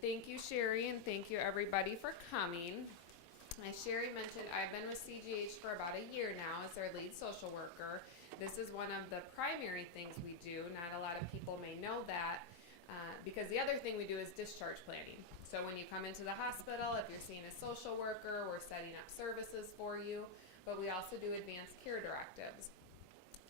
Thank you, Sherry, and thank you, everybody, for coming. As Sherry mentioned, I've been with CGH for about a year now as their lead social worker. This is one of the primary things we do. Not a lot of people may know that because the other thing we do is discharge planning. So when you come into the hospital, if you're seeing a social worker, we're setting up services for you, but we also do advanced care directives.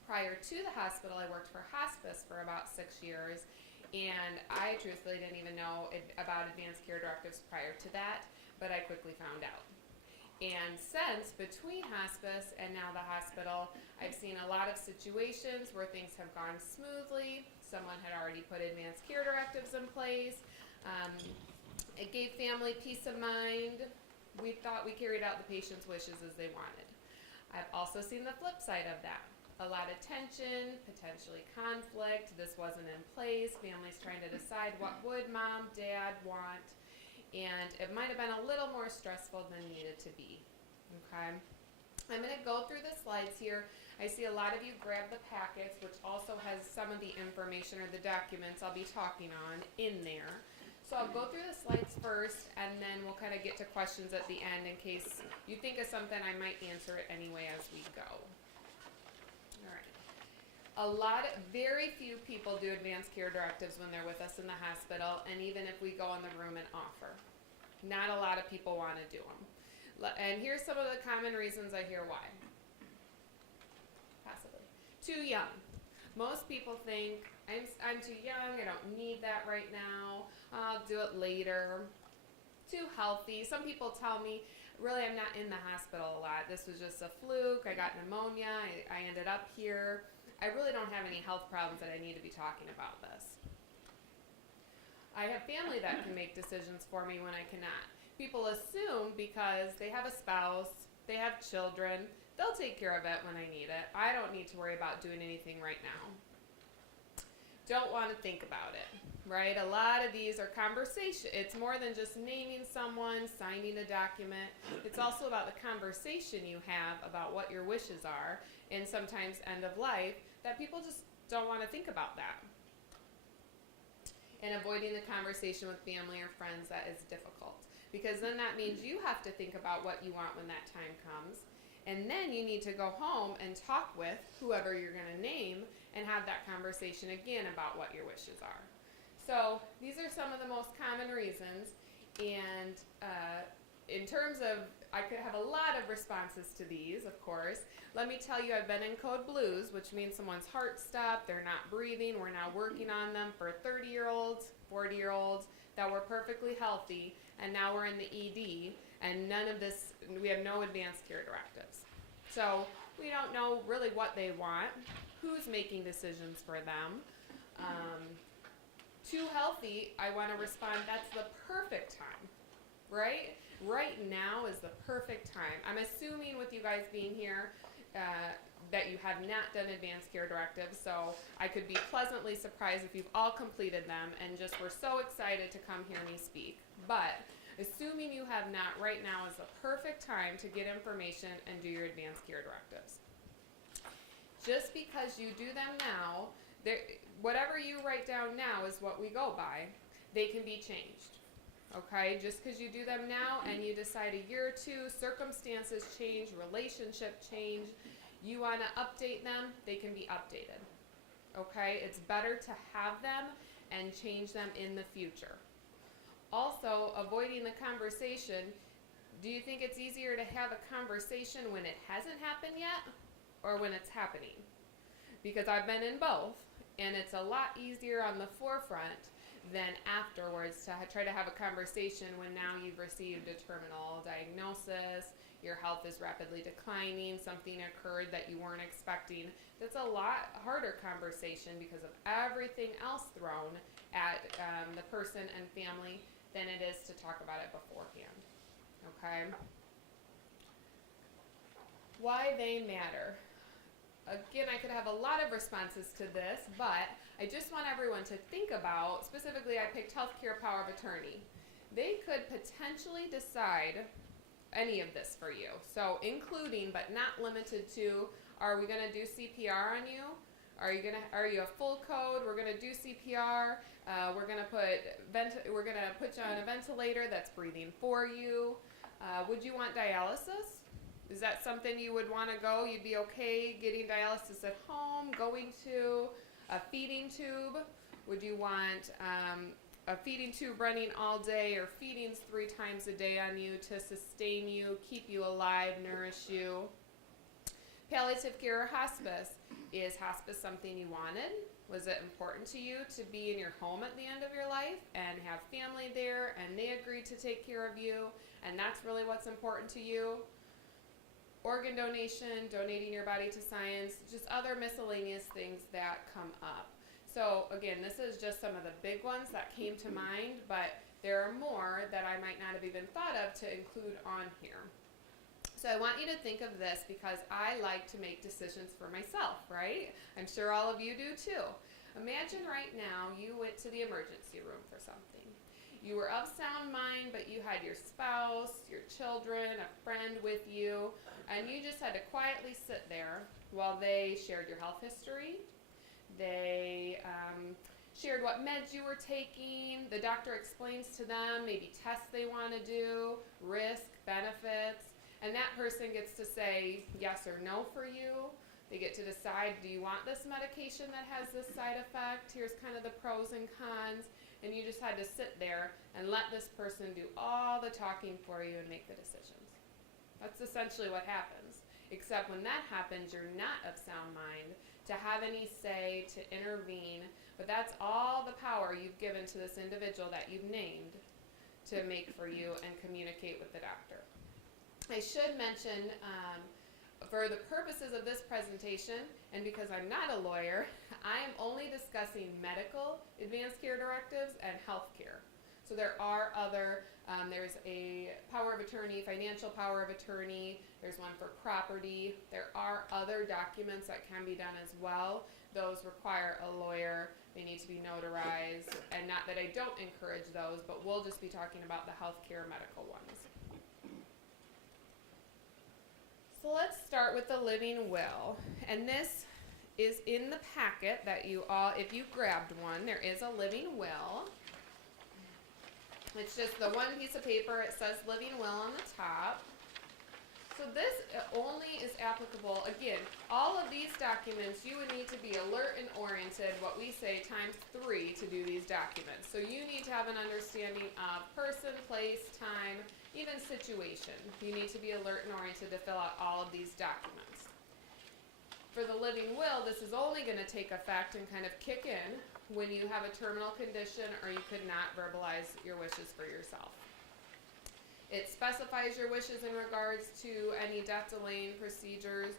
Prior to the hospital, I worked for Hospice for about 6 years, and I truthfully didn't even know about advanced care directives prior to that, but I quickly found out. And since between Hospice and now the hospital, I've seen a lot of situations where things have gone smoothly. Someone had already put advanced care directives in place. It gave family peace of mind. We thought we carried out the patient's wishes as they wanted. I've also seen the flip side of that. A lot of tension, potentially conflict. This wasn't in place. Families trying to decide what would mom, dad want. And it might have been a little more stressful than needed to be, okay? I'm going to go through the slides here. I see a lot of you grab the packets, which also has some of the information or the documents I'll be talking on in there. So I'll go through the slides first, and then we'll kind of get to questions at the end in case you think of something. I might answer it anyway as we go. Very few people do advanced care directives when they're with us in the hospital, and even if we go in the room and offer. Not a lot of people want to do them. And here's some of the common reasons I hear why. Possibly. Too young. Most people think, I'm too young, I don't need that right now, I'll do it later. Too healthy. Some people tell me, really, I'm not in the hospital a lot. This was just a fluke, I got pneumonia, I ended up here. I really don't have any health problems that I need to be talking about this. I have family that can make decisions for me when I cannot. People assume because they have a spouse, they have children, they'll take care of it when I need it. I don't need to worry about doing anything right now. Don't want to think about it, right? A lot of these are conversation. It's more than just naming someone, signing a document. It's also about the conversation you have about what your wishes are, and sometimes end of life, that people just don't want to think about that. And avoiding the conversation with family or friends, that is difficult. Because then that means you have to think about what you want when that time comes. And then you need to go home and talk with whoever you're going to name and have that conversation again about what your wishes are. So these are some of the most common reasons. And in terms of, I could have a lot of responses to these, of course. Let me tell you, I've been in code blues, which means someone's heart stopped, they're not breathing. We're now working on them for 30-year-olds, 40-year-olds that were perfectly healthy, and now we're in the ED, and none of this, we have no advanced care directives. So we don't know really what they want, who's making decisions for them. Too healthy, I want to respond, that's the perfect time, right? Right now is the perfect time. I'm assuming with you guys being here that you have not done advanced care directives, so I could be pleasantly surprised if you've all completed them and just were so excited to come hear me speak. But assuming you have not, right now is the perfect time to get information and do your advanced care directives. Just because you do them now, whatever you write down now is what we go by. They can be changed. Okay, just because you do them now and you decide a year or two, circumstances change, relationship change, you want to update them, they can be updated. Okay, it's better to have them and change them in the future. Also, avoiding the conversation, do you think it's easier to have a conversation when it hasn't happened yet or when it's happening? Because I've been in both, and it's a lot easier on the forefront than afterwards to try to have a conversation when now you've received a terminal diagnosis, your health is rapidly declining, something occurred that you weren't expecting. That's a lot harder conversation because of everything else thrown at the person and family than it is to talk about it beforehand. Okay? Why they matter. Again, I could have a lot of responses to this, but I just want everyone to think about, specifically I picked healthcare power of attorney. They could potentially decide any of this for you. So including, but not limited to, are we going to do CPR on you? Are you a full code? We're gonna do CPR. We're gonna put you on a ventilator that's breathing for you. Would you want dialysis? Is that something you would want to go? You'd be okay getting dialysis at home, going to a feeding tube? Would you want a feeding tube running all day, or feedings 3 times a day on you to sustain you, keep you alive, nourish you? Palliative care or hospice. Is hospice something you wanted? Was it important to you to be in your home at the end of your life and have family there and they agreed to take care of you, and that's really what's important to you? Organ donation, donating your body to science, just other miscellaneous things that come up. So again, this is just some of the big ones that came to mind, but there are more that I might not have even thought of to include on here. So I want you to think of this because I like to make decisions for myself, right? I'm sure all of you do too. Imagine right now you went to the emergency room for something. You were of sound mind, but you had your spouse, your children, a friend with you, and you just had to quietly sit there while they shared your health history. They shared what meds you were taking. The doctor explains to them maybe tests they want to do, risk, benefits. And that person gets to say yes or no for you. They get to decide, do you want this medication that has this side effect? Here's kind of the pros and cons. And you just had to sit there and let this person do all the talking for you and make the decisions. That's essentially what happens. Except when that happens, you're not of sound mind to have any say, to intervene. But that's all the power you've given to this individual that you've named to make for you and communicate with the doctor. I should mention, for the purposes of this presentation, and because I'm not a lawyer, I am only discussing medical advanced care directives and health care. So there are other, there's a power of attorney, financial power of attorney, there's one for property. There are other documents that can be done as well. Those require a lawyer, they need to be notarized, and not that I don't encourage those, but we'll just be talking about the healthcare medical ones. So let's start with the living will, and this is in the packet that you all, if you grabbed one, there is a living will. It's just the one piece of paper, it says living will on the top. So this only is applicable, again, all of these documents, you would need to be alert and oriented, what we say ×3 to do these documents. So you need to have an understanding of person, place, time, even situation. You need to be alert and oriented to fill out all of these documents. For the living will, this is only going to take effect and kind of kick in when you have a terminal condition or you could not verbalize your wishes for yourself. It specifies your wishes in regards to any death delaying procedures.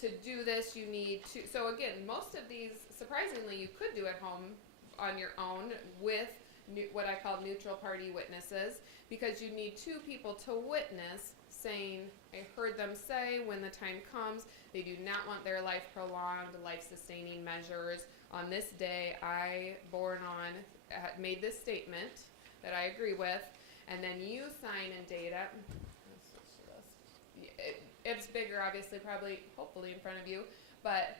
To do this, you need to, so again, most of these, surprisingly, you could do at home on your own with what I call neutral party witnesses, because you need 2 people to witness saying, I heard them say when the time comes, they do not want their life prolonged, life-sustaining measures. On this day, I, made this statement that I agree with, and then you sign and date it. It's bigger, obviously, probably, hopefully in front of you, but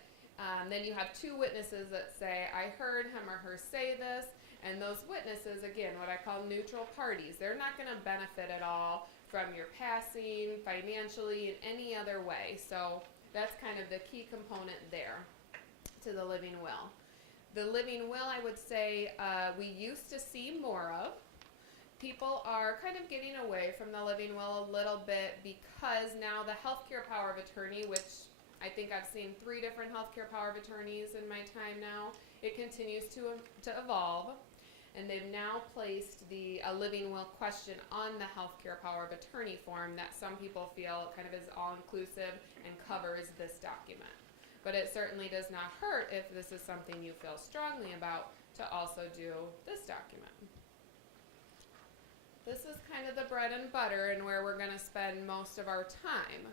then you have 2 witnesses that say, I heard him or her say this, and those witnesses, again, what I call neutral parties, they're not going to benefit at all from your passing, financially, in any other way. So that's kind of the key component there to the living will. The living will, I would say, we used to see more of. People are kind of getting away from the living will a little bit because now the healthcare power of attorney, which I think I've seen 3 different healthcare power of attorneys in my time now, it continues to evolve. And they've now placed a living will question on the healthcare power of attorney form that some people feel kind of is all-inclusive and covers this document. But it certainly does not hurt if this is something you feel strongly about to also do this document. This is kind of the bread and butter and where we're going to spend most of our time.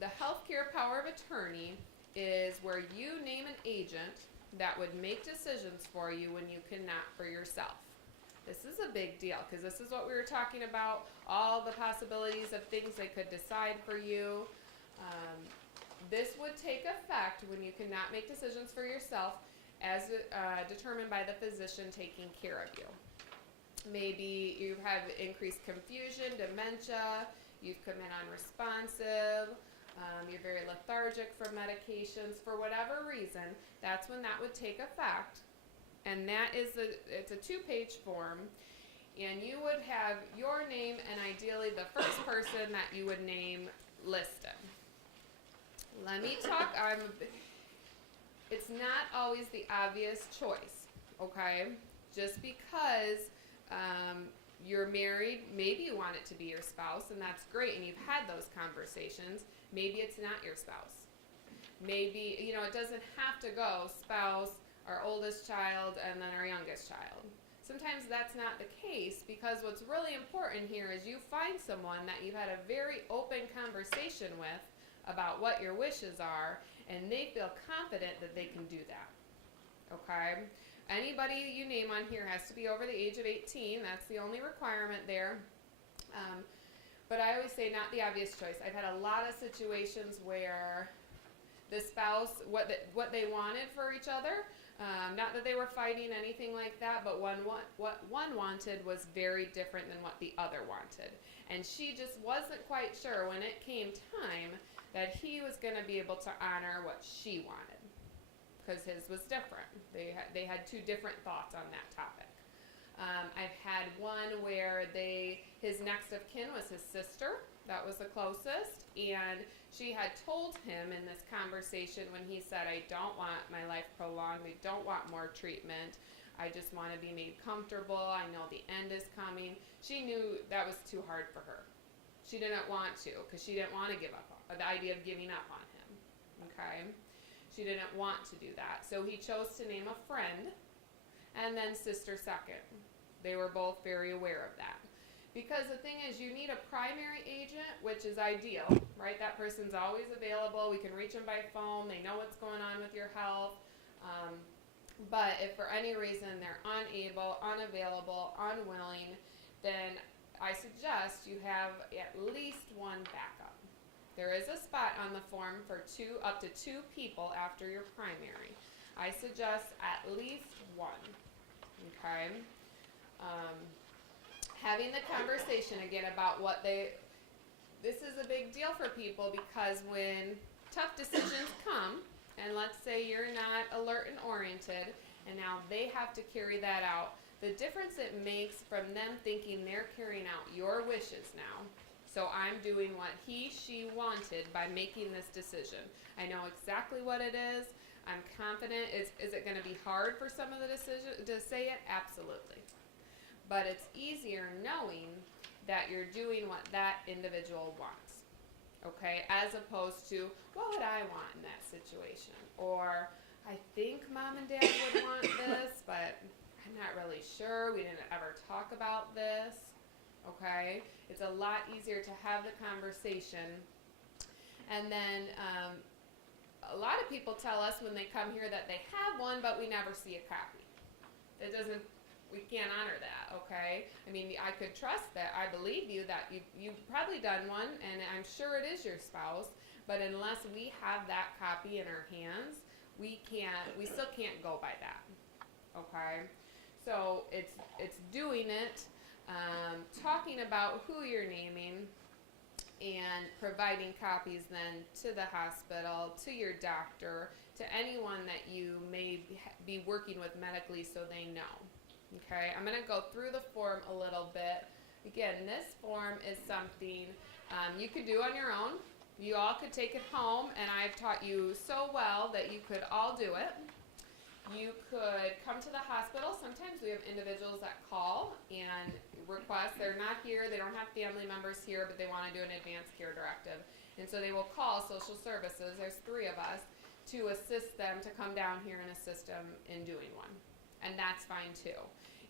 The healthcare power of attorney is where you name an agent that would make decisions for you when you cannot for yourself. This is a big deal because this is what we were talking about, all the possibilities of things they could decide for you. this would take effect when you cannot make decisions for yourself as determined by the physician taking care of you. Maybe you have increased confusion, dementia, you've come in unresponsive, you're very lethargic from medications, for whatever reason, that's when that would take effect. And that is it's a 2-page form, and you would have your name and ideally the first person that you would name listed. Let me talk, it's not always the obvious choice, okay? Just because you're married, maybe you want it to be your spouse, and that's great, and you've had those conversations. Maybe it's not your spouse. Maybe, it doesn't have to go spouse, our oldest child, and then our youngest child. Sometimes that's not the case, because what's really important here is you find someone that you've had a very open conversation with about what your wishes are, and they feel confident that they can do that. Okay? Anybody you name on here has to be over the age of 18. That's the only requirement there. But I always say not the obvious choice. I've had a lot of situations where the spouse, what they wanted for each other, not that they were fighting, anything like that, but what one wanted was very different than what the other wanted. And she just wasn't quite sure when it came time that he was going to be able to honor what she wanted, because his was different. They had two different thoughts on that topic. I've had one where his next of kin was his sister. That was the closest, and she had told him in this conversation when he said, I don't want my life prolonged, I don't want more treatment, I just want to be made comfortable, I know the end is coming. She knew that was too hard for her. She didn't want to, because she didn't want to give up on the idea of giving up on him. Okay? She didn't want to do that. So he chose to name a friend, and then sister second. They were both very aware of that. Because the thing is, you need a primary agent, which is ideal, right? That person's always available. We can reach them by phone. They know what's going on with your health. But if for any reason they're unable, unavailable, unwilling, then I suggest you have at least one backup. There is a spot on the form for up to two people after your primary. I suggest at least one. Okay? Having the conversation again about this is a big deal for people, because when tough decisions come, and let's say you're not alert and oriented, and now they have to carry that out, the difference it makes from them thinking they're carrying out your wishes now. So I'm doing what she wanted by making this decision. I know exactly what it is. I'm confident. Is it going to be hard for some of the decision to say it? Absolutely. But it's easier knowing that you're doing what that individual wants. Okay? As opposed to, what would I want in that situation? Or, I think mom and dad would want this, but I'm not really sure. We didn't ever talk about this. Okay? It's a lot easier to have the conversation. And then a lot of people tell us when they come here that they have one, but we never see a copy. We can't honor that, okay? I mean, I could trust that. I believe you that you've probably done one, and I'm sure it is your spouse, but unless we have that copy in our hands, we still can't go by that, okay? So it's doing it, talking about who you're naming, and providing copies then to the hospital, to your doctor, to anyone that you may be working with medically, so they know. Okay, I'm going to go through the form a little bit. Again, this form is something you could do on your own. You all could take it home, and I've taught you so well that you could all do it. You could come to the hospital. Sometimes we have individuals that call and request. They're not here. They don't have family members here, but they want to do an advanced care directive. And so they will call social services. There's 3 of us to assist them to come down here and assist them in doing one. And that's fine too.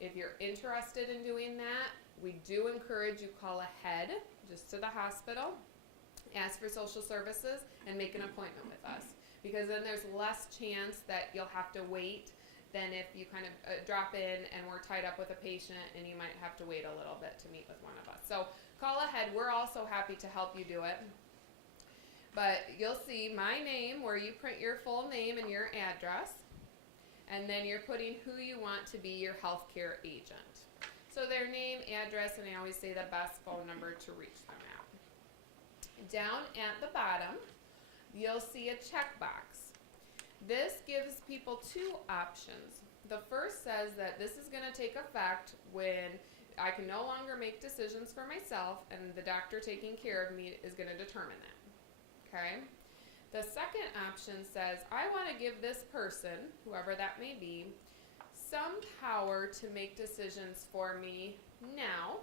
If you're interested in doing that, we do encourage you call ahead just to the hospital, ask for social services, and make an appointment with us. Because then there's less chance that you'll have to wait than if you kind of drop in and we're tied up with a patient and you might have to wait a little bit to meet with one of us. So call ahead. We're also happy to help you do it. But you'll see my name where you print your full name and your address. And then you're putting who you want to be your healthcare agent. So their name, address, and I always say the best phone number to reach them at. Down at the bottom, you'll see a checkbox. This gives people two options. The first says that this is going to take effect when I can no longer make decisions for myself and the doctor taking care of me is going to determine that. Okay? The second option says I want to give this person, whoever that may be, some power to make decisions for me now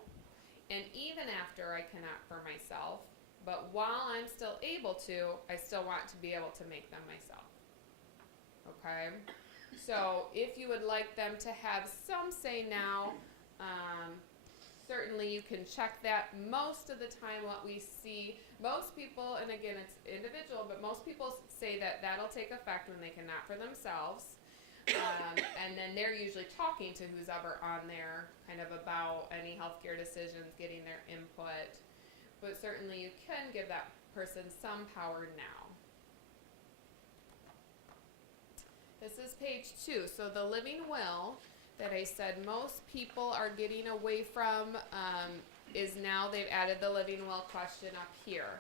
and even after I cannot for myself, but while I'm still able to, I still want to be able to make them myself. Okay? So if you would like them to have some say now, certainly you can check that. Most of the time what we see, most people, and again it's individual, but most people say that that'll take effect when they cannot for themselves. And then they're usually talking to who's ever on there kind of about any healthcare decisions, getting their input. But certainly you can give that person some power now. This is page 2. So the living will that I said most people are getting away from is now they've added the living will question up here.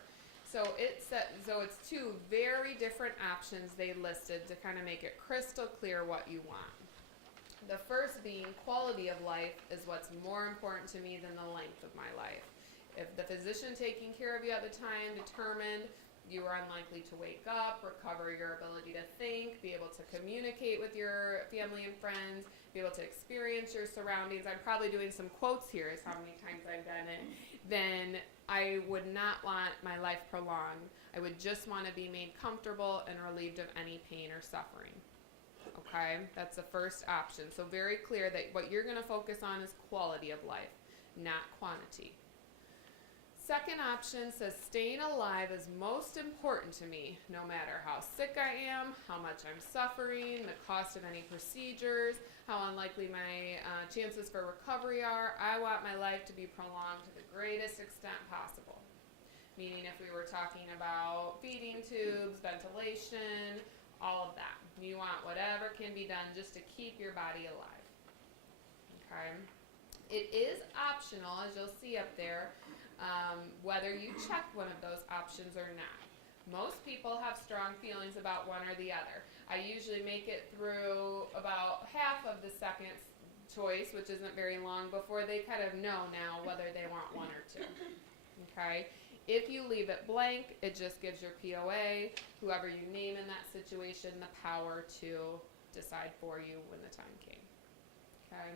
So it's two very different options they listed to kind of make it crystal clear what you want. The first being quality of life is what's more important to me than the length of my life. If the physician taking care of you at the time determined you are unlikely to wake up, recover your ability to think, be able to communicate with your family and friends, be able to experience your surroundings, I'm probably doing some quotes here is how many times I've done it, then I would not want my life prolonged. I would just want to be made comfortable and relieved of any pain or suffering. Okay, that's the first option. So very clear that what you're going to focus on is quality of life, not quantity. Second option says staying alive is most important to me, no matter how sick I am, how much I'm suffering, the cost of any procedures, how unlikely my chances for recovery are. I want my life to be prolonged to the greatest extent possible. Meaning if we were talking about feeding tubes, ventilation, all of that. You want whatever can be done just to keep your body alive. Okay? It is optional, as you'll see up there, whether you check one of those options or not. Most people have strong feelings about one or the other. I usually make it through about half of the second choice, which isn't very long, before they kind of know now whether they want one or two. Okay? If you leave it blank, it just gives your POA, whoever you name in that situation, the power to decide for you when the time came. Okay?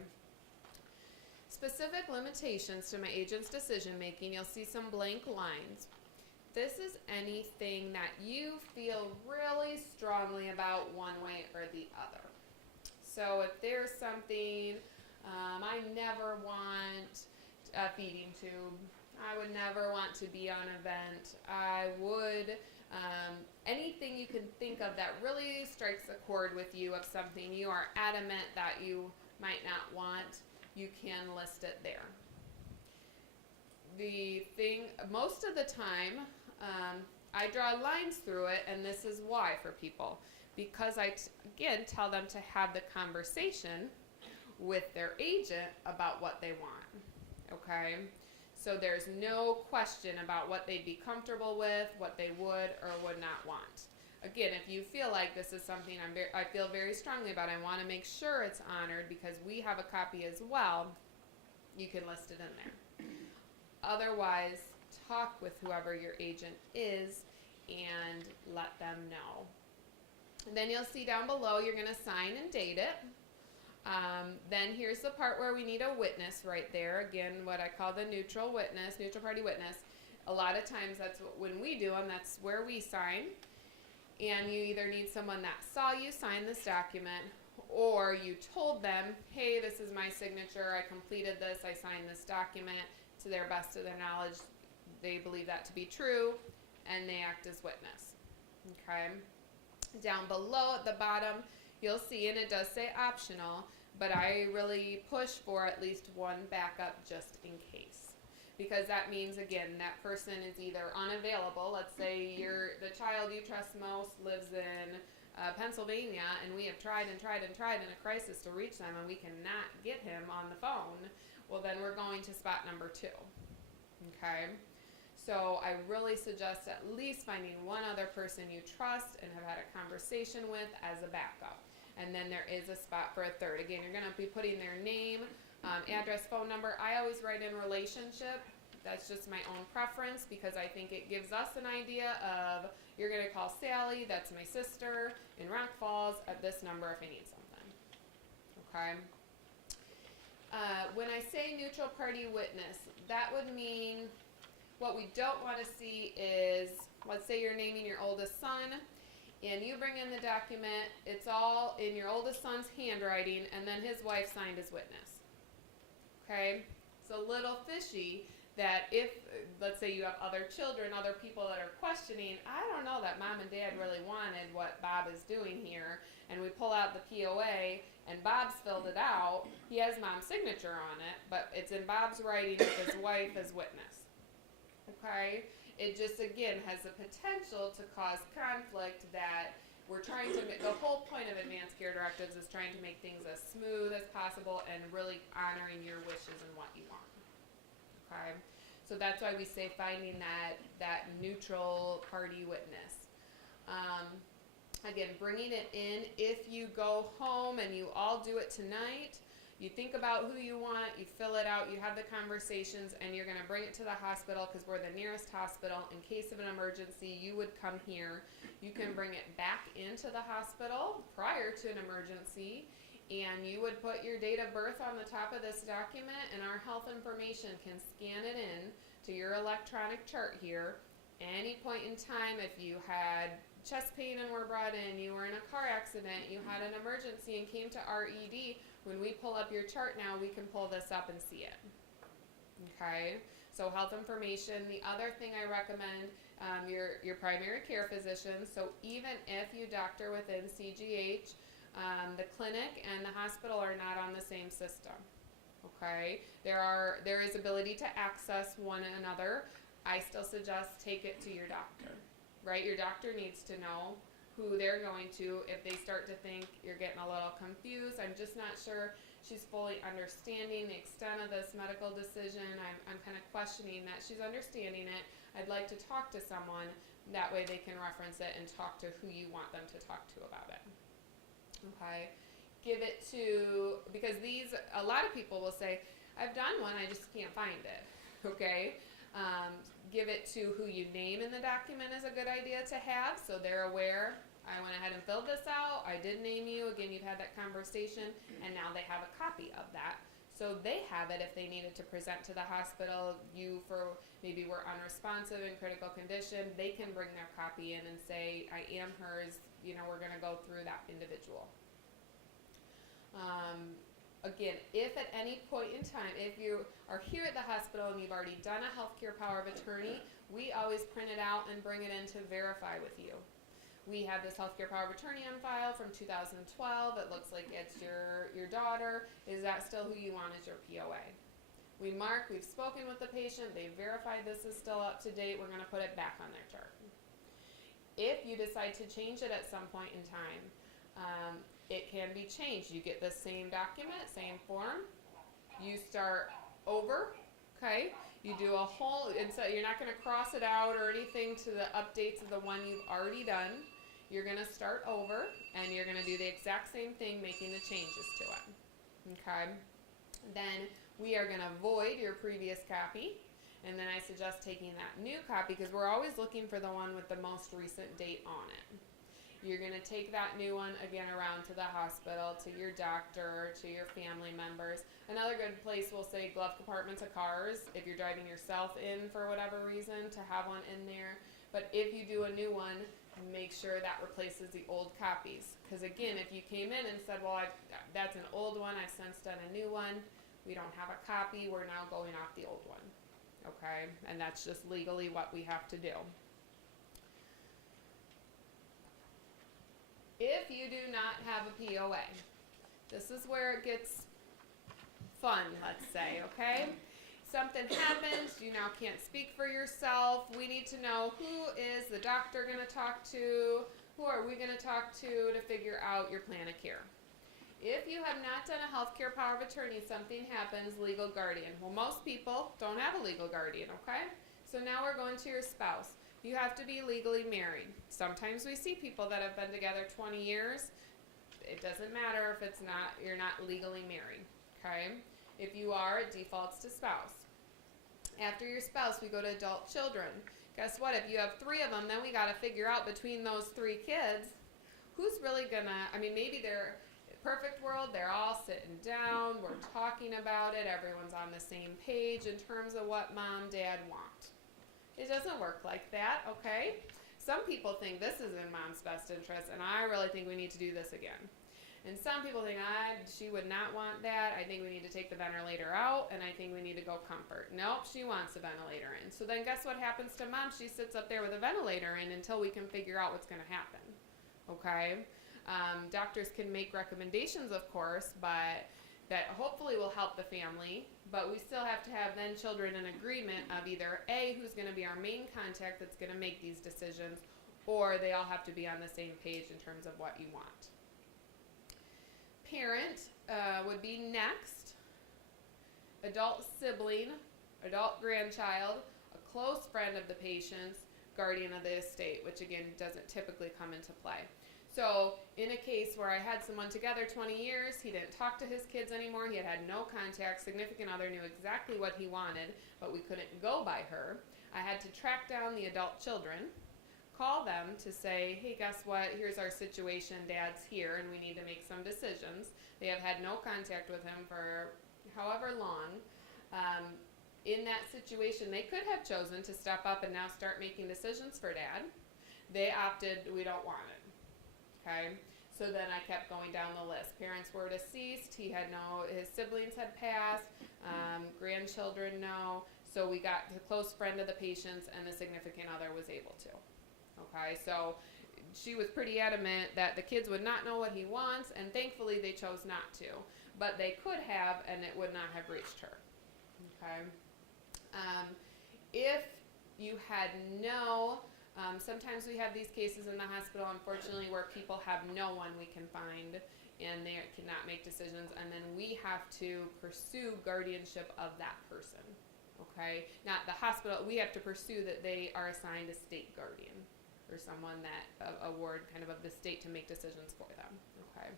Specific limitations to my agent's decision making, you'll see some blank lines. This is anything that you feel really strongly about one way or the other. So if there's something, I never want a feeding tube, I would never want to be on an event, I would, anything you can think of that really strikes a chord with you of something you are adamant that you might not want, you can list it there. The thing, most of the time, I draw lines through it, and this is why for people. Because I, again, tell them to have the conversation with their agent about what they want, okay? So there's no question about what they'd be comfortable with, what they would or would not want. Again, if you feel like this is something I feel very strongly about, I want to make sure it's honored because we have a copy as well, you can list it in there. Otherwise, talk with whoever your agent is and let them know. And then you'll see down below, you're going to sign and date it. Then here's the part where we need a witness right there. Again, what I call the neutral party witness. A lot of times that's when we do them, that's where we sign. And you either need someone that saw you sign this document, or you told them, hey, this is my signature, I completed this, I signed this document. To their best of their knowledge, they believe that to be true, and they act as witness. Okay? Down below at the bottom, you'll see, and it does say optional, but I really push for at least one backup just in case. because that means, again, that person is either unavailable. Let's say the child you trust most lives in Pennsylvania, and we have tried and tried and tried in a crisis to reach them, and we cannot get him on the phone. Well, then we're going to spot number 2. Okay? So I really suggest at least finding one other person you trust and have had a conversation with as a backup. And then there is a spot for a third. Again, you're going to be putting their name, address, phone number. I always write in relationship. That's just my own preference because I think it gives us an idea of, you're going to call Sally, that's my sister, in Rock Falls, at this number if I need something. Okay? When I say neutral party witness, that would mean what we don't want to see is, let's say you're naming your oldest son, and you bring in the document, it's all in your oldest son's handwriting, and then his wife signed as witness. Okay? It's a little fishy that if, let's say you have other children, other people that are questioning, I don't know that mom and dad really wanted what Bob is doing here, and we pull out the POA, and Bob's filled it out, he has mom's signature on it, but it's in Bob's writing with his wife as witness. Okay? It just, again, has the potential to cause conflict that we're trying to make, the whole point of advanced care directives is trying to make things as smooth as possible and really honoring your wishes and what you want. Okay? So that's why we say finding that neutral party witness. Again, bringing it in, if you go home and you all do it tonight, you think about who you want, you fill it out, you have the conversations, and you're going to bring it to the hospital because we're the nearest hospital. In case of an emergency, you would come here. You can bring it back into the hospital prior to an emergency, and you would put your date of birth on the top of this document, and our health information can scan it in to your electronic chart here. Any point in time, if you had chest pain and were brought in, you were in a car accident, you had an emergency and came to RED, when we pull up your chart now, we can pull this up and see it. Okay? So health information. The other thing I recommend, your primary care physician. So even if you doctor within CGH, the clinic and the hospital are not on the same system. Okay? There is ability to access one another. I still suggest take it to your doctor. Right? Your doctor needs to know who they're going to. If they start to think you're getting a little confused, I'm just not sure she's fully understanding the extent of this medical decision, I'm kind of questioning that she's understanding it, I'd like to talk to someone, that way they can reference it and talk to who you want them to talk to about it. Okay? Give it to, because a lot of people will say, I've done one, I just can't find it. Okay? Give it to who you name in the document is a good idea to have, so they're aware. I went ahead and filled this out. I did name you. Again, you've had that conversation, and now they have a copy of that. So they have it if they needed to present to the hospital. You, for maybe were unresponsive in critical condition, they can bring their copy in and say, I am hers. You know, we're going to go through that individual. Again, if at any point in time, if you are here at the hospital and you've already done a healthcare power of attorney, we always print it out and bring it in to verify with you. We have this healthcare power of attorney on file from 2012. It looks like it's your daughter. Is that still who you want as your POA? We've spoken with the patient, they verified this is still up to date, we're going to put it back on their chart. If you decide to change it at some point in time, it can be changed. You get the same document, same form. You start over, okay? You do a whole, and so you're not going to cross it out or anything to the updates of the one you've already done. You're going to start over, and you're going to do the exact same thing, making the changes to it, okay? Then we are going to void your previous copy, and then I suggest taking that new copy, because we're always looking for the one with the most recent date on it. You're going to take that new one again around to the hospital, to your doctor, to your family members. Another good place will say glove compartments of cars, if you're driving yourself in for whatever reason, to have one in there. But if you do a new one, make sure that replaces the old copies. Because again, if you came in and said, well, that's an old one, I've since done a new one, we don't have a copy, we're now going off the old one. Okay? And that's just legally what we have to do. If you do not have a POA, this is where it gets fun, let's say, okay? something happens, you now can't speak for yourself. We need to know, who is the doctor going to talk to? Who are we going to talk to figure out your plan of care? If you have not done a healthcare power of attorney, something happens, legal guardian. Well, most people don't have a legal guardian, okay? So now we're going to your spouse. You have to be legally married. Sometimes we see people that have been together 20 years. It doesn't matter if you're not legally married, okay? If you are, it defaults to spouse. After your spouse, we go to adult children. Guess what? If you have 3 of them, then we got to figure out between those 3 kids, who's really gonna, maybe they're, perfect world, they're all sitting down, we're talking about it, everyone's on the same page in terms of what mom, dad want. It doesn't work like that, okay? Some people think this is in mom's best interest, and I really think we need to do this again. And some people think, she would not want that. I think we need to take the ventilator out, and I think we need to go comfort. Nope, she wants the ventilator in. So then guess what happens to mom? She sits up there with a ventilator in until we can figure out what's going to happen, okay? Doctors can make recommendations, of course, but that hopefully will help the family, but we still have to have then children in agreement of either A, who's going to be our main contact that's going to make these decisions, or they all have to be on the same page in terms of what you want. Parent would be next. Adult sibling, adult grandchild, a close friend of the patient's, guardian of the estate, which again doesn't typically come into play. So in a case where I had someone together 20 years, he didn't talk to his kids anymore, he had no contact, significant other knew exactly what he wanted, but we couldn't go by her, I had to track down the adult children, call them to say, hey, guess what, here's our situation, dad's here, and we need to make some decisions. They have had no contact with him for however long. In that situation, they could have chosen to step up and now start making decisions for dad. They opted, we don't want it. Okay, so then I kept going down the list. Parents were deceased, his siblings had passed, grandchildren no, so we got the close friend of the patient's and the significant other was able to. Okay, so she was pretty adamant that the kids would not know what he wants, and thankfully they chose not to, but they could have, and it would not have reached her. Okay, if you had sometimes we have these cases in the hospital, unfortunately, where people have no one we can find and they cannot make decisions, and then we have to pursue guardianship of that person, okay? Not the hospital. We have to pursue that they are assigned a state guardian or someone that award kind of the state to make decisions for them, okay?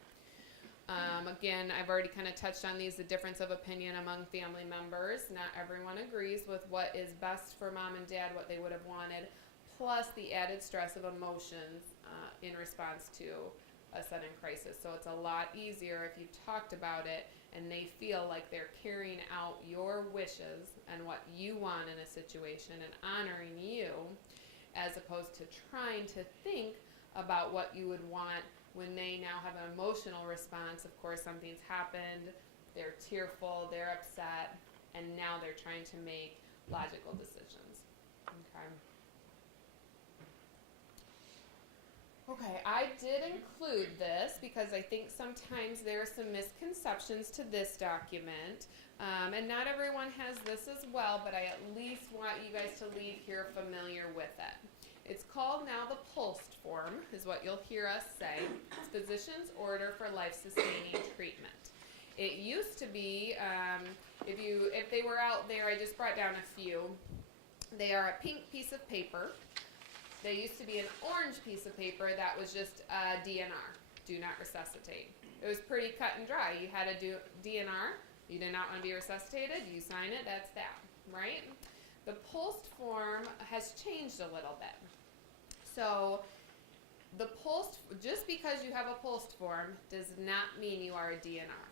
Again, I've already kind of touched on these, the difference of opinion among family members. Not everyone agrees with what is best for mom and dad, what they would have wanted, plus the added stress of emotions in response to a sudden crisis. So it's a lot easier if you've talked about it and they feel like they're carrying out your wishes and what you want in a situation and honoring you, as opposed to trying to think about what you would want when they now have an emotional response. Of course, something's happened, they're tearful, they're upset, and now they're trying to make logical decisions. Okay. Okay, I did include this because I think sometimes there are some misconceptions to this document, and not everyone has this as well, but I at least want you guys to leave here familiar with it. It's called now the PULST form, is what you'll hear us say. It's Physician's Order for Life-Sustaining Treatment. It used to be, if they were out there, I just brought down a few. They are a pink piece of paper. There used to be an orange piece of paper that was just DNR, do not resuscitate. It was pretty cut and dry. You had to do DNR, you did not want to be resuscitated, you sign it, that's that, right? The PULST form has changed a little bit. So the PULST, just because you have a PULST form does not mean you are a DNR.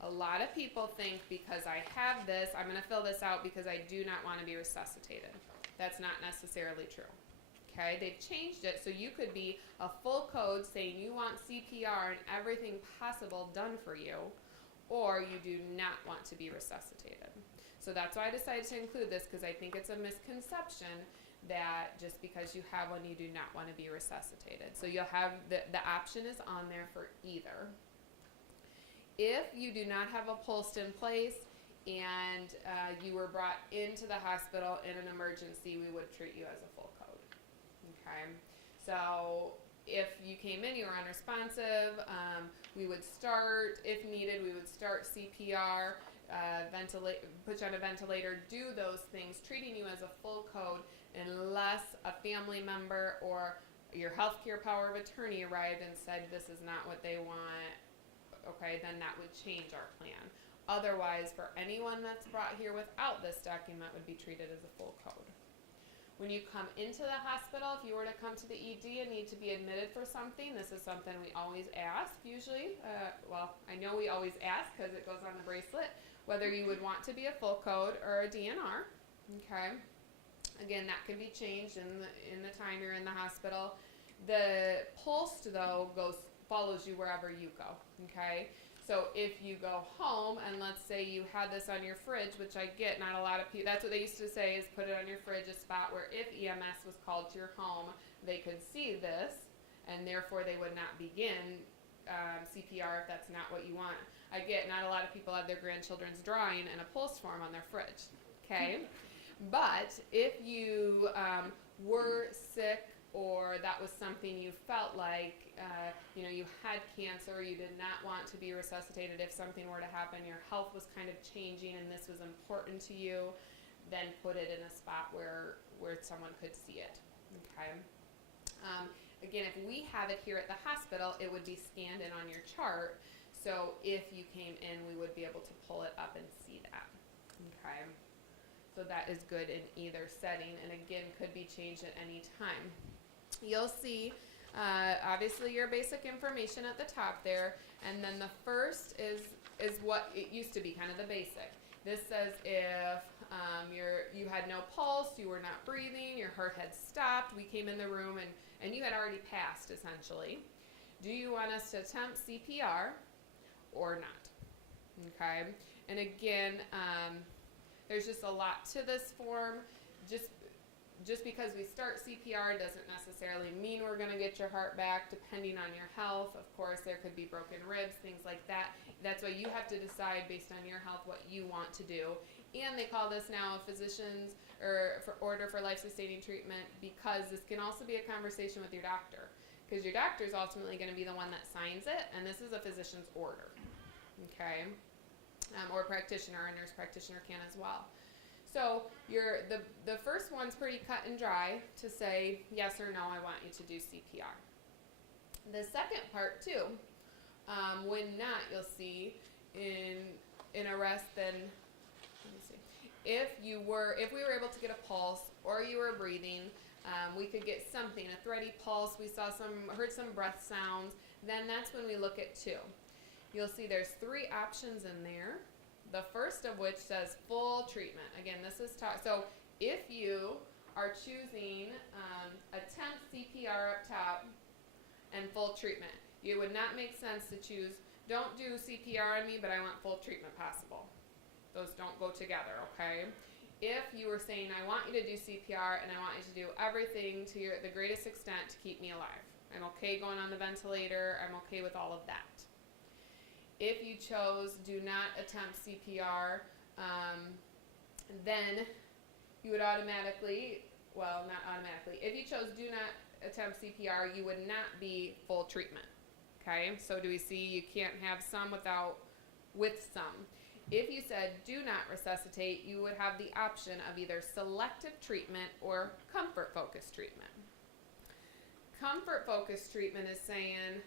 A lot of people think because I have this, I'm going to fill this out because I do not want to be resuscitated. That's not necessarily true. Okay, they've changed it so you could be a full code saying you want CPR and everything possible done for you, or you do not want to be resuscitated. So that's why I decided to include this, because I think it's a misconception that just because you have one, you do not want to be resuscitated. So you'll have, the option is on there for either. If you do not have a PULST in place, and you were brought into the hospital in an emergency, we would treat you as a full code. Okay, so if you came in, you were unresponsive, we would start, if needed, we would start CPR, put you on a ventilator, do those things, treating you as a full code, unless a family member or your healthcare power of attorney arrived and said this is not what they want. Okay, then that would change our plan. Otherwise, for anyone that's brought here without this document, would be treated as a full code. When you come into the hospital, if you were to come to the ED and need to be admitted for something, this is something we always ask, usually. Well, I know we always ask because it goes on the bracelet, whether you would want to be a full code or a DNR. Okay. Again, that can be changed in the time you're in the hospital. The pulse, though, follows you wherever you go. Okay. So if you go home and let's say you had this on your fridge, which I get, not a lot of people, that's what they used to say, is put it on your fridge, a spot where if EMS was called to your home, they could see this and therefore they would not begin CPR if that's not what you want. I get, not a lot of people have their grandchildren's drawing in a pulse form on their fridge. Okay? But if you were sick or that was something you felt like, you had cancer, you did not want to be resuscitated, if something were to happen, your health was kind of changing and this was important to you, then put it in a spot where someone could see it. Okay. Again, if we have it here at the hospital, it would be scanned in on your chart. So if you came in, we would be able to pull it up and see that. Okay. So that is good in either setting, and again, could be changed at any time. You'll see, obviously, your basic information at the top there, and then the first is what it used to be, kind of the basic. This says if you had no pulse, you were not breathing, your heart had stopped, we came in the room, and you had already passed, essentially. Do you want us to attempt CPR or not? Okay, and again, there's just a lot to this form. Just because we start CPR doesn't necessarily mean we're going to get your heart back, depending on your health. Of course, there could be broken ribs, things like that. That's why you have to decide based on your health what you want to do. And they call this now a physician's order for life-sustaining treatment, because this can also be a conversation with your doctor, because your doctor is ultimately going to be the one that signs it, and this is a physician's order. Okay. Or practitioner, a nurse practitioner can as well. So the first one's pretty cut and dry to say yes or no, I want you to do CPR. The second part too, when not, you'll see in arrest, then let me see. If we were able to get a pulse or you were breathing, we could get something, a thready pulse, heard some breath sounds, then that's when we look at 2. You'll see there's 3 options in there. The first of which says full treatment. Again, this is so if you are choosing attempt CPR up top and full treatment, it would not make sense to choose don't do CPR on me, but I want full treatment possible. Those don't go together, okay? If you were saying I want you to do CPR and I want you to do everything to the greatest extent to keep me alive, I'm okay going on the ventilator, I'm okay with all of that. If you chose do not attempt CPR, then you would automatically, well, not automatically, if you chose do not attempt CPR, you would not be full treatment. Okay, so do we see you can't have some with some. If you said do not resuscitate, you would have the option of either selective treatment or comfort-focused treatment. Comfort-focused treatment is saying,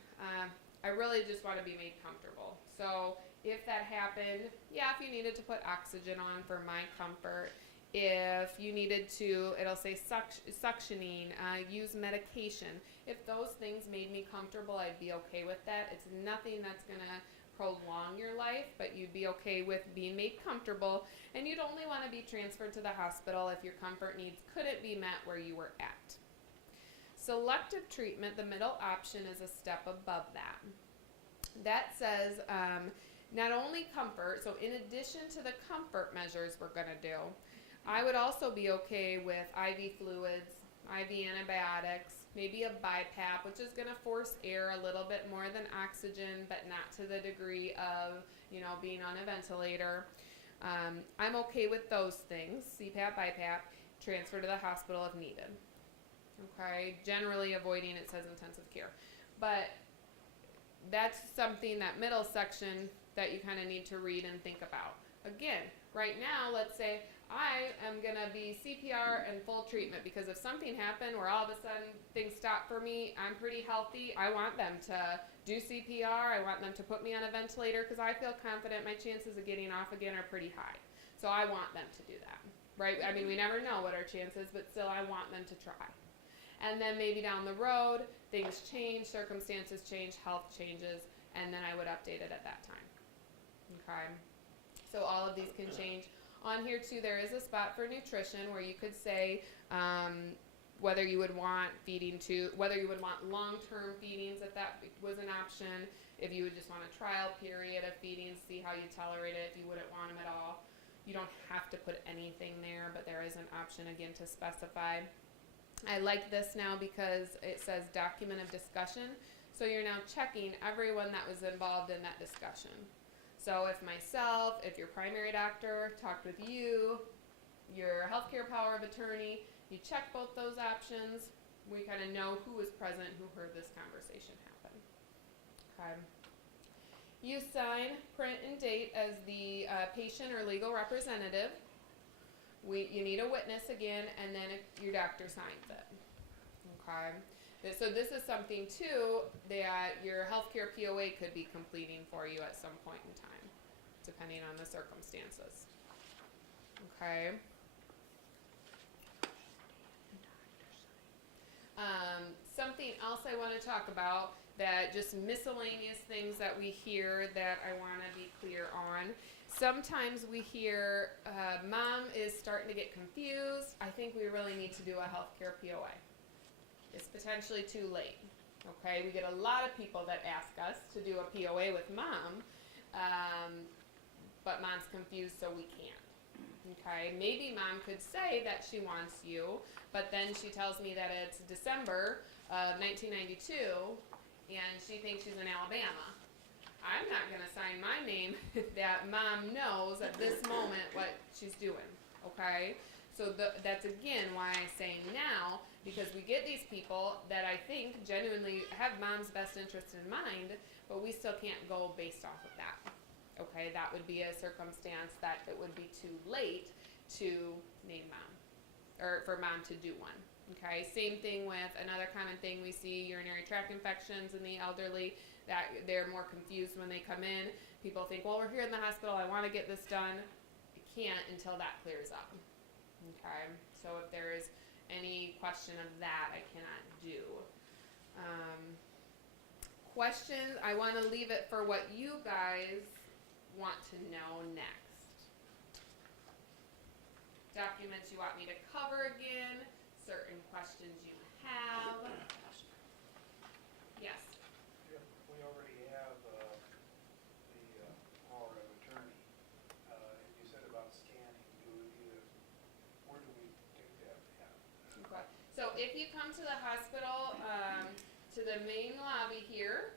I really just want to be made comfortable. So if that happened, yeah, if you needed to put oxygen on for my comfort, if you needed to, it'll say suctioning, use medication. If those things made me comfortable, I'd be okay with that. It's nothing that's going to prolong your life, but you'd be okay with being made comfortable, and you'd only want to be transferred to the hospital if your comfort needs couldn't be met where you were at. Selective treatment, the middle option, is a step above that. That says not only comfort, so in addition to the comfort measures we're going to do, I would also be okay with IV fluids, IV antibiotics, maybe a BiPAP, which is going to force air a little bit more than oxygen, but not to the degree of, being on a ventilator. I'm okay with those things, CPAP, BiPAP, transfer to the hospital if needed. Okay, generally avoiding, it says intensive care. But that's something, that middle section, that you kind of need to read and think about. Again, right now, let's say I am going to be CPR and full treatment, because if something happened where all of a sudden things stop for me, I'm pretty healthy, I want them to do CPR, I want them to put me on a ventilator, because I feel confident my chances of getting off again are pretty high. So I want them to do that, right? I mean, we never know what our chances, but still I want them to try. And then maybe down the road, things change, circumstances change, health changes, and then I would update it at that time. Okay? So all of these can change. On here too, there is a spot for nutrition where you could say whether you would want whether you would want long-term feedings, if that was an option, if you would just want a trial period of feedings, see how you tolerate it, if you wouldn't want them at all. You don't have to put anything there, but there is an option again to specify. I like this now because it says document of discussion. So you're now checking everyone that was involved in that discussion. So if myself, if your primary doctor talked with you, your healthcare power of attorney, you check both those options, we kind of know who was present, who heard this conversation happen. Okay. You sign, print, and date as the patient or legal representative. You need a witness again, and then your doctor signs it. Okay. So this is something too that your healthcare POA could be completing for you at some point in time, depending on the circumstances. Okay. Something else I want to talk about, that just miscellaneous things that we hear that I want to be clear on. Sometimes we hear, mom is starting to get confused. I think we really need to do a healthcare POA. It's potentially too late. Okay, we get a lot of people that ask us to do a POA with mom, but mom's confused, so we can't. Okay, maybe mom could say that she wants you, but then she tells me that it's December of 1992, and she thinks she's in Alabama. I'm not going to sign my name that mom knows at this moment what she's doing, okay? So that's again why I say now, because we get these people that I think genuinely have mom's best interest in mind, but we still can't go based off of that. Okay, that would be a circumstance that it would be too late to name mom, or for mom to do one. Okay, same thing with another common thing we see, urinary tract infections in the elderly, that they're more confused when they come in. People think, well, we're here in the hospital, I want to get this done. You can't until that clears up. Okay, so if there is any question of that, I cannot do. Questions, I want to leave it for what you guys want to know next. Documents you want me to cover again, certain questions you have. Yes. If we already have the power of attorney, and you said about scanning, where do we take that at? Okay. So if you come to the hospital, to the main lobby here,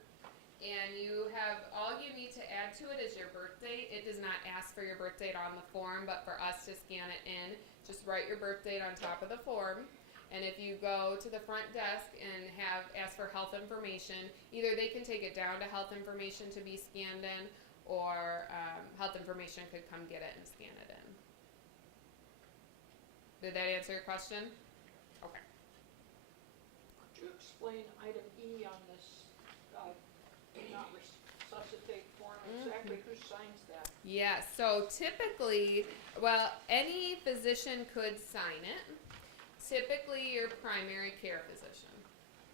and you have, all you need to add to it is your birth date. It does not ask for your birth date on the form, but for us to scan it in, just write your birth date on top of the form. And if you go to the front desk and ask for health information, either they can take it down to health information to be scanned in, or health information could come get it and scan it in. Did that answer your question? Okay. Could you explain item E on this not resuscitate form, exactly who signs that? Yeah, so typically, well, any physician could sign it. Typically, your primary care physician.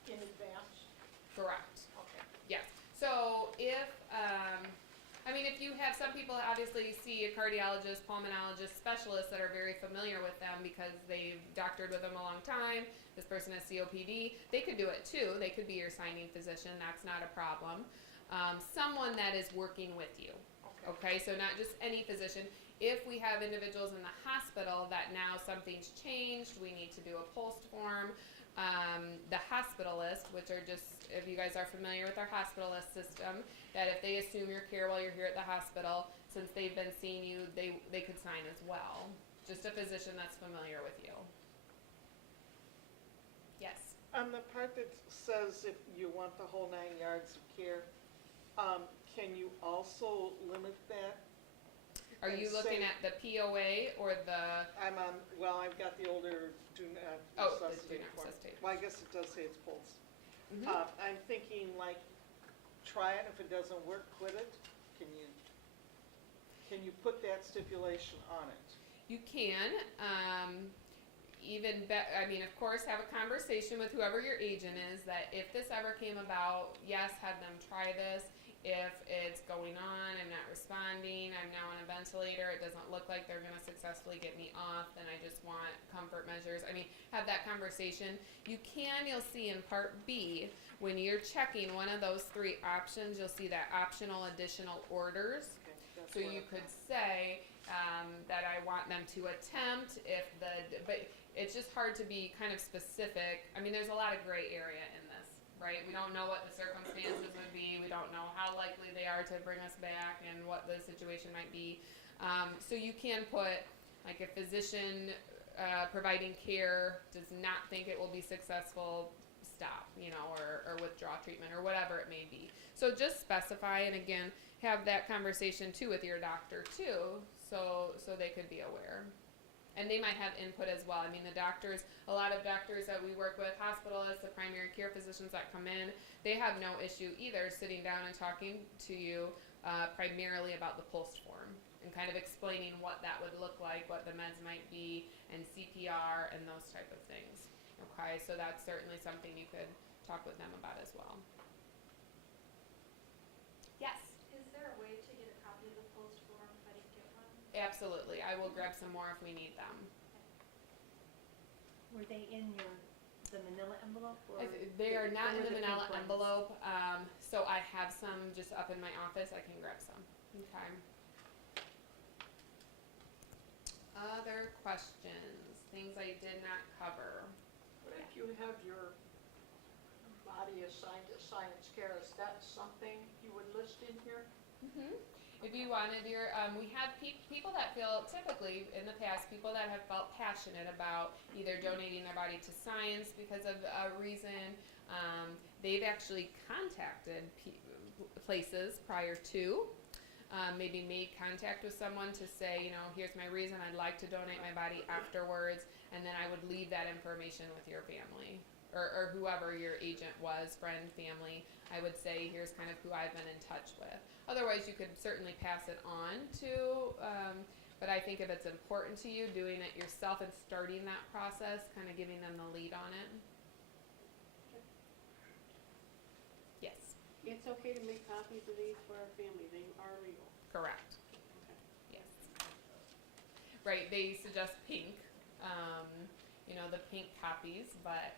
In advance? Correct. Okay. Yes. So if, if you have some people, obviously you see a cardiologist, pulmonologist, specialists that are very familiar with them because they've doctored with them a long time. This person has COPD. They could do it too. They could be your signing physician. That's not a problem. Someone that is working with you. Okay, so not just any physician. If we have individuals in the hospital that now something's changed, we need to do a post form, the hospitalist, which are just if you guys are familiar with our hospitalist system, that if they assume your care while you're here at the hospital, since they've been seeing you, they could sign as well. Just a physician that's familiar with you. Yes. On the part that says if you want the whole 9 yards of care, can you also limit that? Are And you looking say- at the POA or the, I've got the older do not oh, the do resuscitate not form. resuscitate? Well, I guess it does say it's pulse. Mhm. I'm thinking like, try it, if it doesn't work, quit it. Can you put that stipulation on it? You can, I mean, of course, have a conversation with whoever your agent is, that if this ever came about, yes, have them try this. If it's going on, I'm not responding, I'm now on a ventilator, it doesn't look like they're gonna successfully get me off, then I just want comfort measures. I mean, have that conversation. You'll see in part B, when you're checking one of those 3 options, you'll see that optional additional orders. Okay, that's So what you I've could got. say that I want them to attempt but it's just hard to be kind of specific. I mean, there's a lot of gray area in this, right? We don't know what the circumstances would be. We don't know how likely they are to bring us back and what the situation might be. So you can put, like, a physician providing care does not think it will be successful, stop, or withdraw treatment or whatever it may be. So just specify, and again, have that conversation too with your doctor too, so they could be aware. And they might have input as well. I mean, a lot of doctors that we work with, hospitalists, the primary care physicians that come in, they have no issue either sitting down and talking to you primarily about the pulse form and kind of explaining what that would look like, what the meds might be, and CPR and those type of things. Okay, so that's certainly something you could talk with them about as well. Yes, Is there a way to get a copy of the post form if I didn't get one? absolutely. I will grab some more if we need them. Were they in the manila envelope or? They are not in were the pink manila ones? envelope, so I have some just up in my office. I can grab some. Okay. Other questions? Things I did not cover? What if you have your body assigned to science care, is that something you would list in here? Mm-hmm. If you wanted we have people that feel, typically in the past, people that have felt passionate about either donating their body to science because of a reason. They've actually contacted places prior to, maybe made contact with someone to say, here's my reason, I'd like to donate my body afterwards, and then I would leave that information with your family. Or whoever your agent was, friend, family, I would say, here's kind of who I've been in touch with. Otherwise, you could certainly pass it on to, but I think if it's important to you, doing it yourself and starting that process, kind of giving them the lead on it. Yes, It's okay to make copies of these for our family, they are legal. correct. Okay. Yes. Right, they suggest pink, the pink copies, but,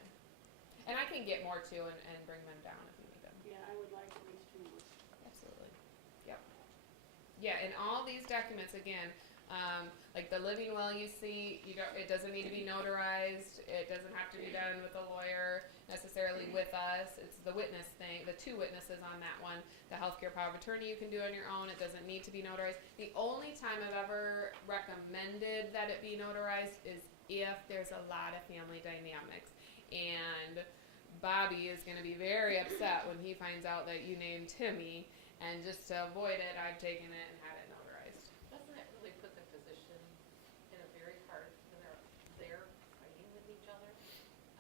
and I can get more too and bring them down if you need them. Yeah, I would like at least 2 more. Absolutely. Yep. Yeah, and all these documents, again, like the living will you see, it doesn't need to be notarized. It doesn't have to be done with a lawyer necessarily with us. It's the witness thing, the 2 witnesses on that one. The healthcare power of attorney you can do on your own. It doesn't need to be notarized. The only time I've ever recommended that it be notarized is if there's a lot of family dynamics. And Bobby is going to be very upset when he finds out that you named Timmy, and just to avoid it, I've taken it and had it notarized. Doesn't that really put the physician in a very hard, when they're fighting with each other?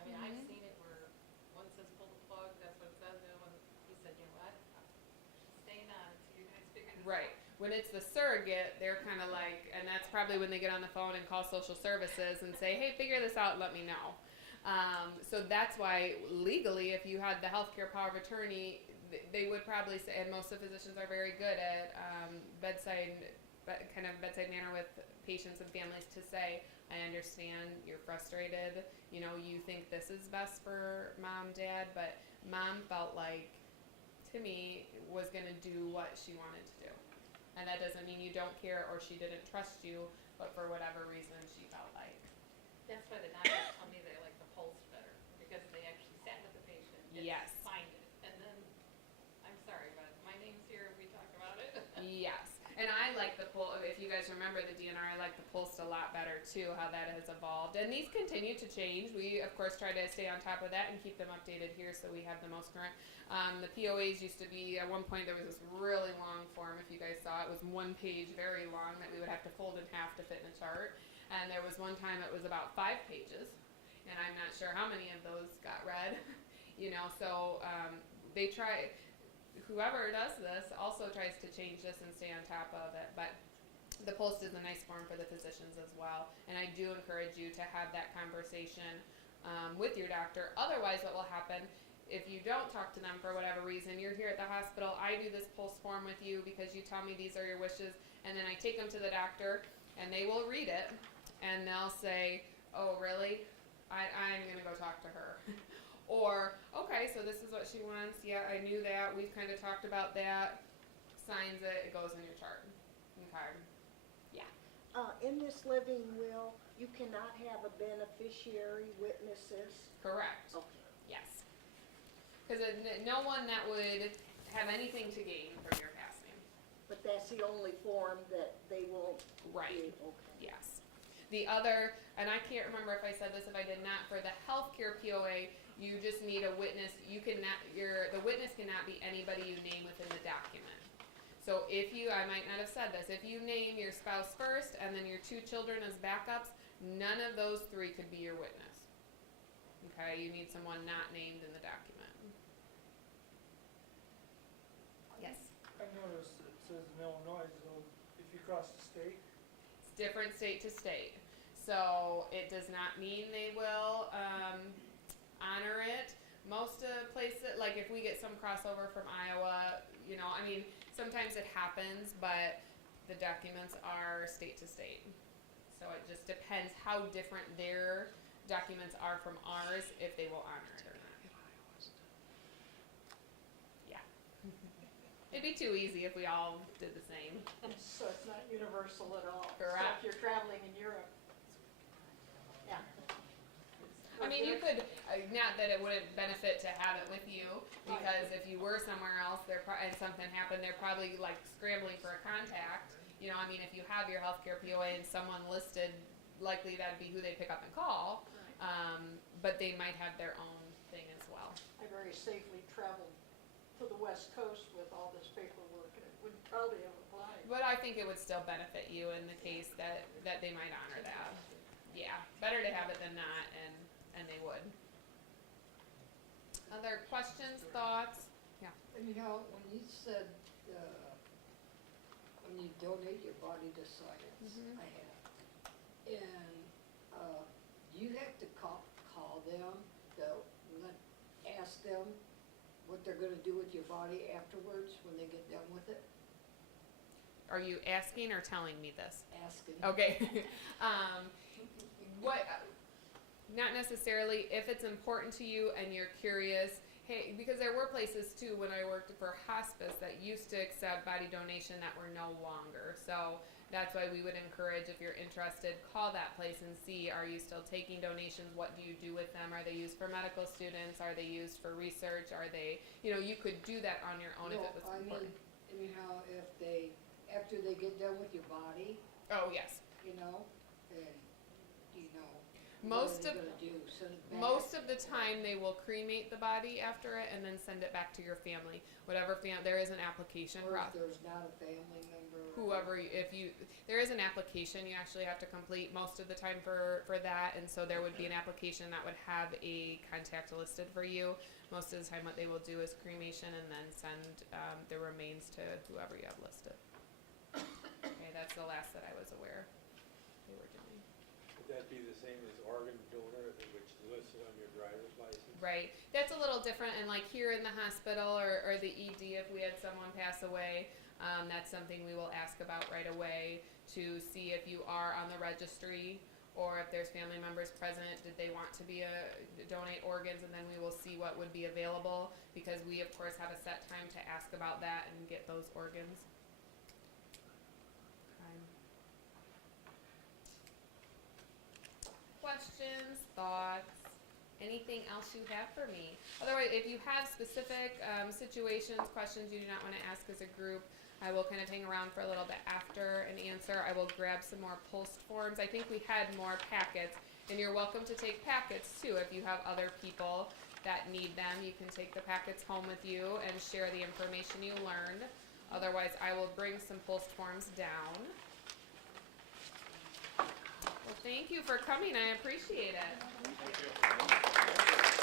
I mean, I've seen it where one says pull the plug, that's what it says, and one, he said, you know what, she's staying on, so you guys figure this out. Right. When it's the surrogate, they're kind of like, and that's probably when they get on the phone and call social services and say, hey, figure this out and let me know. So that's why legally, if you had the healthcare power of attorney, they would probably say, and most of the physicians are very good at bedside manner with patients and families to say, I understand you're frustrated, you think this is best for mom, dad, but mom felt like Timmy was going to do what she wanted to do. And that doesn't mean you don't care or she didn't trust you, but for whatever reason she felt like. That's why the doctors tell me they like the pulse better, because they actually sat with the patient and Yes. signed it, and guys remember the DNR, I like the Post a lot better too, how that has evolved. And these continue to change. We, of course, try to stay on top of that and keep them updated here so we have the most current. The POAs used to be, at one point, there was this really long form, if you guys saw it. It was 1 page, very long, that we would have to fold in half to fit in a chart. And there was one time it was about 5 pages. And I'm not sure how many of those got read. So they try, whoever does this also tries to change this and stay on top of it. But the Post is a nice form for the physicians as well. And I do encourage you to have that conversation with your doctor. Otherwise, what will happen, if you don't talk to them for whatever reason, you're here at the hospital, I do this Post form with you because you tell me these are your wishes, and then I take them to the doctor, and they will read it, and they'll say, oh, really? I'm going to go talk to her. Or, okay, so this is what she wants. Yeah, I knew that. We've kind of talked about that. Signs it. It goes in your chart. Okay. In this living will, you cannot have a beneficiary witnesses? Correct. Okay. Yes. Because no one that would have anything to gain from your passing. But that's the only form that they will Right. do? Okay. Yes. The other, and I can't remember if I said this, if I did not, for the healthcare POA, you just need a witness. You cannot, the witness cannot be anybody you name within the document. So if you, I might not have said this, if you name your spouse first and then your 2 children as backups, none of those 3 could be your witness. Okay, you need someone not named in the document. Yes? I noticed it says in Illinois, so if you cross the state, It's different state to state. So it does not mean they will honor it. Most places, like if we get some crossover from Iowa, sometimes it happens, but the documents are state to state. So it just depends how different their documents are from ours, if they will honor it or not. Yeah. It'd be too easy if we all did the same. So it's not universal at all. Correct. So if you're traveling in Europe. Yeah. I mean, you could, not that it wouldn't benefit to have it with you, because if you were somewhere else and something happened, they're probably like scrambling for a contact. If you have your healthcare POA and someone listed, likely that'd be who they pick up and call, but they might have their own thing as well. I very safely traveled to the West Coast with all this paperwork, and it would probably have applied. But I think it would still benefit you in the case that they might honor that. Yeah, better to have it than not, and they would. Other questions, thoughts? When you said, when you donate your body to science, I have, and, you have to call them, ask them what they're gonna do with your body afterwards when they get done with it? Are you asking or telling me this? Asking. Okay. Not necessarily. If it's important to you and you're curious, hey, because there were places too when I worked for hospice that used to accept body donation that were no longer. So that's why we would encourage, if you're interested, call that place and see, are you still taking donations? What do you do with them? Are they used for medical students? Are they used for research? Are they, you could do that on your own if it was important. After they get done with your body, Oh, yes. and Most what of are they gonna do? Send it back? Most of the time, they will cremate the body after it and then send it back to your family. Whatever there is an application Or if process. there's not a family member. There is an application you actually have to complete most of the time for that, and so there would be an application that would have a contact listed for you. Most of the time, what they will do is cremation and then send the remains to whoever you have listed. Okay, that's the last that I was aware they were doing. Would that be the same as organ donor, which is listed on your driver's license? Right. That's a little different, and like here in the hospital or the ED, if we had someone pass away, that's something we will ask about right away to see if you are on the registry or if there's family members present. Did they want to donate organs? And then we will see what would be available, because we of course have a set time to ask about that and get those organs. Questions, thoughts, anything else you have for me? Otherwise, if you have specific situations, questions you do not want to ask as a group, I will kind of hang around for a little bit after and answer. I will grab some more post forms. I think we had more packets, and you're welcome to take packets too. If you have other people that need them, you can take the packets home with you and share the information you learned. Otherwise, I will bring some post forms down. Well, thank you for coming. I appreciate it. Thank you.